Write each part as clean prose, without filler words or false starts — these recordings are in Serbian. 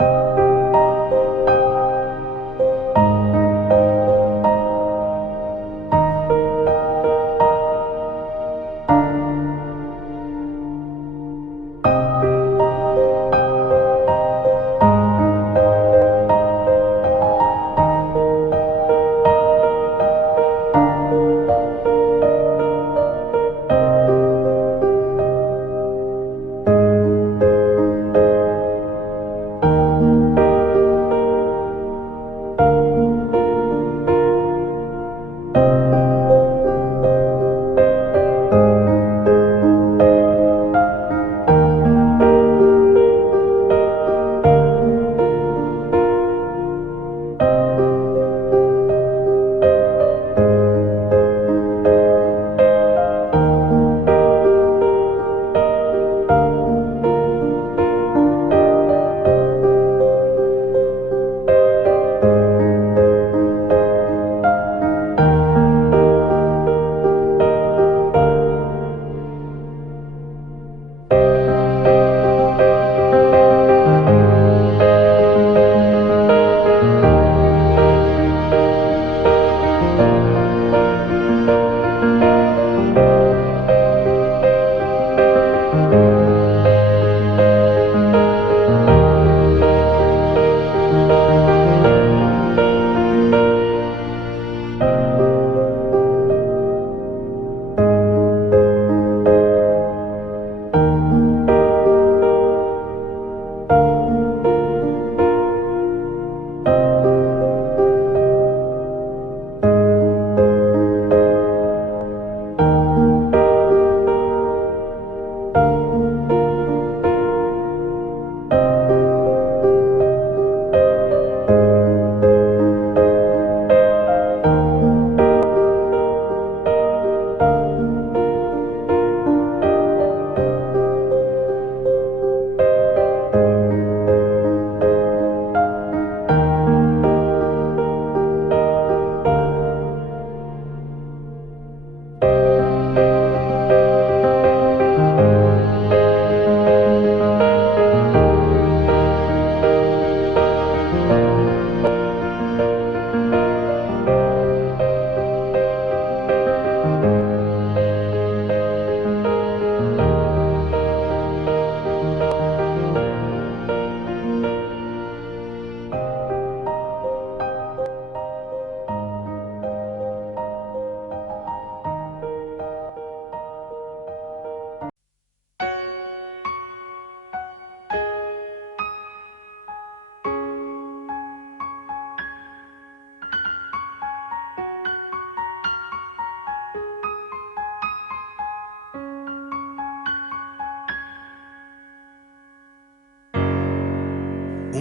U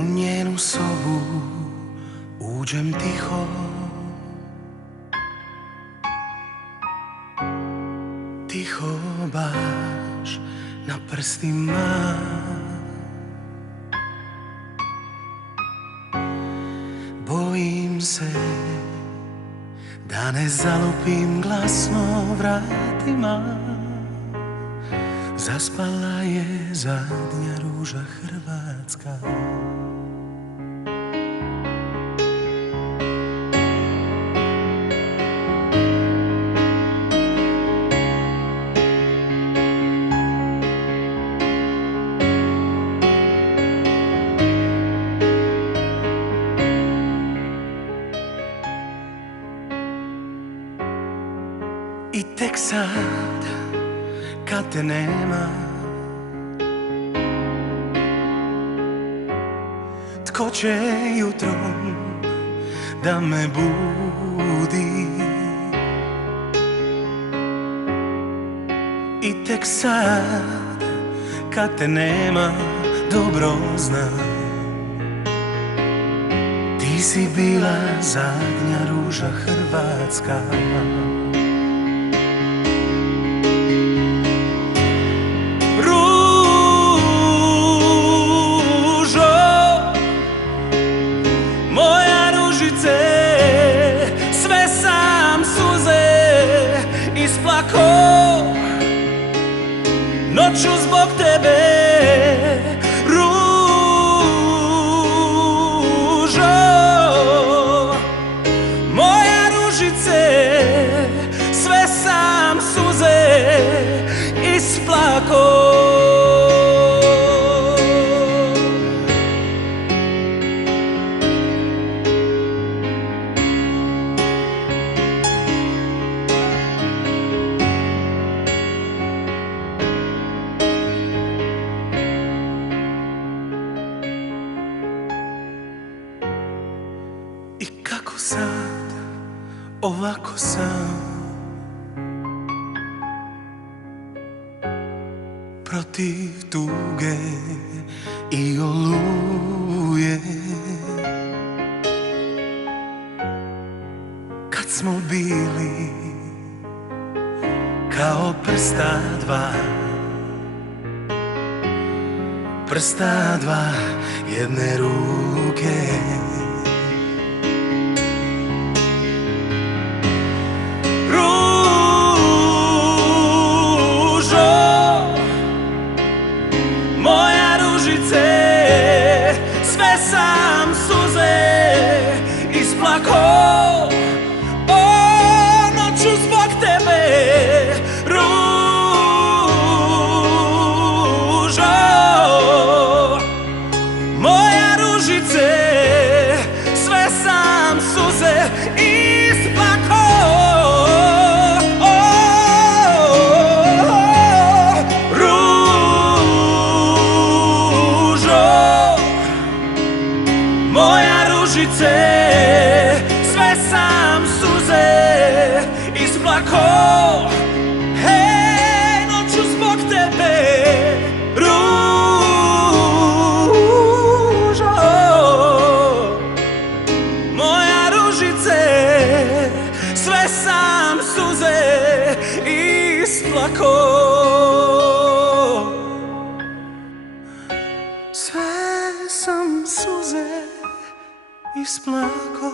njenu sobu uđem tiho, tiho baš na prstima. Bojim se da ne zalupim glasno vratima. Zaspala je zadnja ruža Hrvatska. I tek sad, kad te nema, tko će jutrom da me budi? I tek sad, kad te nema, dobro znam, ti si bila zadnja ruža Hrvatska. Sve sam suze isplako noću zbog tebe. Ružo, sad, ovako sam protiv tuge i oluje. Kad smo bili kao prsta dva, prsta dva jedne ruke. Moja ružice, sve sam suze isplako, o, noću zbog tebe, ružo. Moja ružice, sve sam suze isplako, moja ružice, sve sam suze isplako, hej, noću zbog tebe, ružo. Moja ružice, sve sam suze isplako. Sve sam suze isplako.